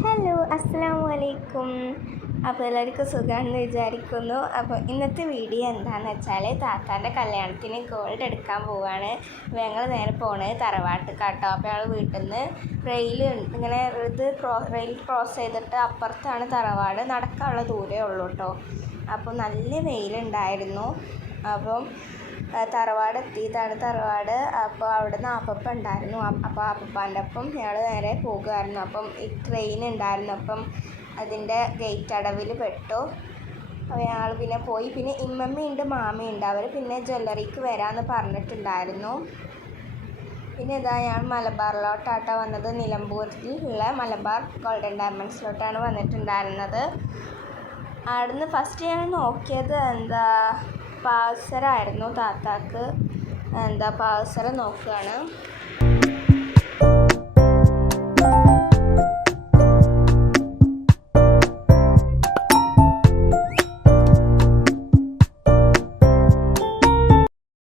Hello, അസ്സലാമു അലൈക്കും. അപ്പോൾ എല്ലാവർക്കും സുഖമാണെന്ന് വിചാരിക്കുന്നു. അപ്പോൾ ഇന്നത്തെ വീഡിയോ എന്താണെന്ന് വെച്ചാൽ താത്താൻ്റെ കല്യാണത്തിന് ഗോൾഡ് എടുക്കാൻ പോവുകയാണ്. ഞങ്ങൾ നേരെ പോണത് തറവാട്ടിക്കാട്ടോ. അപ്പോൾ ഞങ്ങൾ വീട്ടിൽ നിന്ന് റെയിൽ ക്രോസ് ചെയ്തിട്ട് അപ്പുറത്താണ് തറവാട്. നടക്കാനുള്ള ദൂരമേ ഉള്ളൂ കേട്ടോ. അപ്പോൾ നല്ല വെയിലുണ്ടായിരുന്നു. അപ്പം തറവാട് എത്തിയതാണ് തറവാട്. അപ്പോൾ അവിടെ നിന്ന് ആപ്പപ്പ ഉണ്ടായിരുന്നു. അപ്പോൾ ആപ്പപ്പാൻ്റെ ഒപ്പം ഞങ്ങൾ നേരെ പോകുമായിരുന്നു. അപ്പം ഈ ട്രെയിൻ ഉണ്ടായിരുന്നു. അപ്പം അതിൻ്റെ ഗേറ്റ് അടവിൽ പെട്ടു. അപ്പോൾ ഞങ്ങൾ പിന്നെ പോയി. പിന്നെ ഇമ്മമ്മയുണ്ട്, മാമയുണ്ട്. അവർ പിന്നെ ജ്വല്ലറിക്ക് വരാമെന്ന് പറഞ്ഞിട്ടുണ്ടായിരുന്നു. പിന്നെ ഇതാ ഞാൻ മലബാറിലോട്ടാട്ടോ വന്നത്. നിലമ്പൂരിലുള്ള മലബാർ ഗോൾഡൻ ഡയമണ്ട്സിലോട്ടാണ് വന്നിട്ടുണ്ടായിരുന്നത്. അവിടുന്ന് ഫസ്റ്റ് ഞാൻ നോക്കിയത് പാദസരമായിരുന്നു. താത്താക്ക് പാദസരം നോക്കുകയാണ്.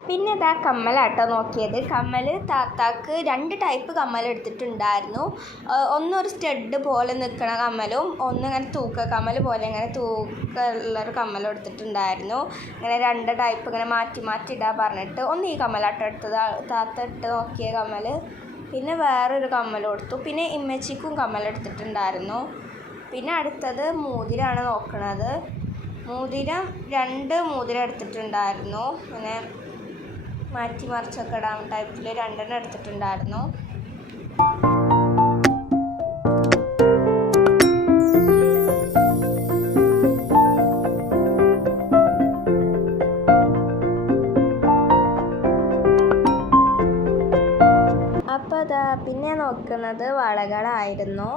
പിന്നെ ഇതാ കമ്മലാട്ടോ നോക്കിയത്. കമ്മൽ താത്താക്ക് 2 ടൈപ്പ് കമ്മൽ എടുത്തിട്ടുണ്ടായിരുന്നു. ഒന്നൊരു സ്റ്റഡ് പോലെ നിൽക്കണ കമ്മലും ഒന്നിങ്ങനെ തൂക്ക കമ്മൽ പോലെ ഇങ്ങനെ തൂക്കമുള്ളൊരു കമ്മലും എടുത്തിട്ടുണ്ടായിരുന്നു. ഇങ്ങനെ 2 ടൈപ്പ് ഇങ്ങനെ മാറ്റി മാറ്റി ഇടാൻ പറഞ്ഞിട്ട് ഒന്ന് ഈ കമ്മലാട്ടോ എടുത്തത്. താത്ത ഇട്ട് നോക്കിയ കമ്മൽ. പിന്നെ വേറൊരു കമ്മൽ കൊടുത്തു. പിന്നെ ഇമ്മച്ചിക്കും കമ്മൽ എടുത്തിട്ടുണ്ടായിരുന്നു. പിന്നെ അടുത്തത് മോതിരമാണ് നോക്കണത്. മോതിരം 2 മോതിരം എടുത്തിട്ടുണ്ടായിരുന്നു. അങ്ങനെ മാറ്റി മറിച്ചൊക്കെ ഇടാൻ ടൈപ്പിൽ 2 എടുത്തിട്ടുണ്ടായിരുന്നു. അപ്പോൾ പിന്നെ നോക്കുന്നത് വളകളായിരുന്നു.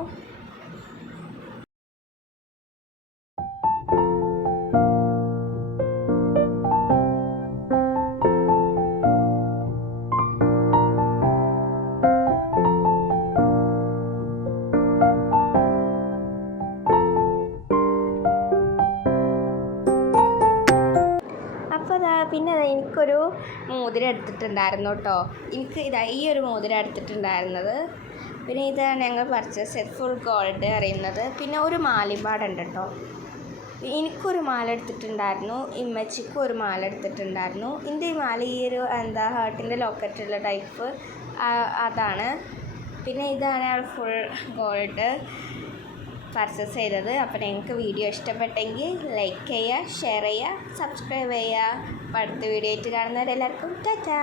പിന്നെ എനിക്കൊരു മോതിരം എടുത്തിട്ടുണ്ടായിരുന്നു കേട്ടോ. എനിക്ക് ഈ ഒരു മോതിരം എടുത്തിട്ടുണ്ടായിരുന്നത്. പിന്നെ ഇതാണ് ഞങ്ങൾ പർച്ചേസ് ചെയ്ത് ഫുൾ ഗോൾഡ് അറിയുന്നത്. പിന്നെ ഒരു മാലിബാടുണ്ട് കേട്ടോ. എനിക്കൊരു മാല എടുത്തിട്ടുണ്ടായിരുന്നു. ഇമ്മച്ചിക്കും ഒരു മാല എടുത്തിട്ടുണ്ടായിരുന്നു. എൻ്റെ ഈ മാല ഈ ഒരു ഹാർട്ടിൻ്റെ ലോക്കറ്റുള്ള ടൈപ്പ് അതാണ്. പിന്നെ ഇതാണ് ഫുൾ ഗോൾഡ് പർച്ചേസ് ചെയ്തത്. അപ്പോൾ നിങ്ങൾക്ക് വീഡിയോ ഇഷ്ടപ്പെട്ടെങ്കിൽ ലൈക്ക് ചെയ്യുക, ഷെയർ ചെയ്യുക, സബ്സ്ക്രൈബ് ചെയ്യുക. അപ്പോൾ അടുത്ത വീഡിയോ ആയിട്ട് കാണുന്നവരെല്ലാവർക്കും ടാറ്റാ.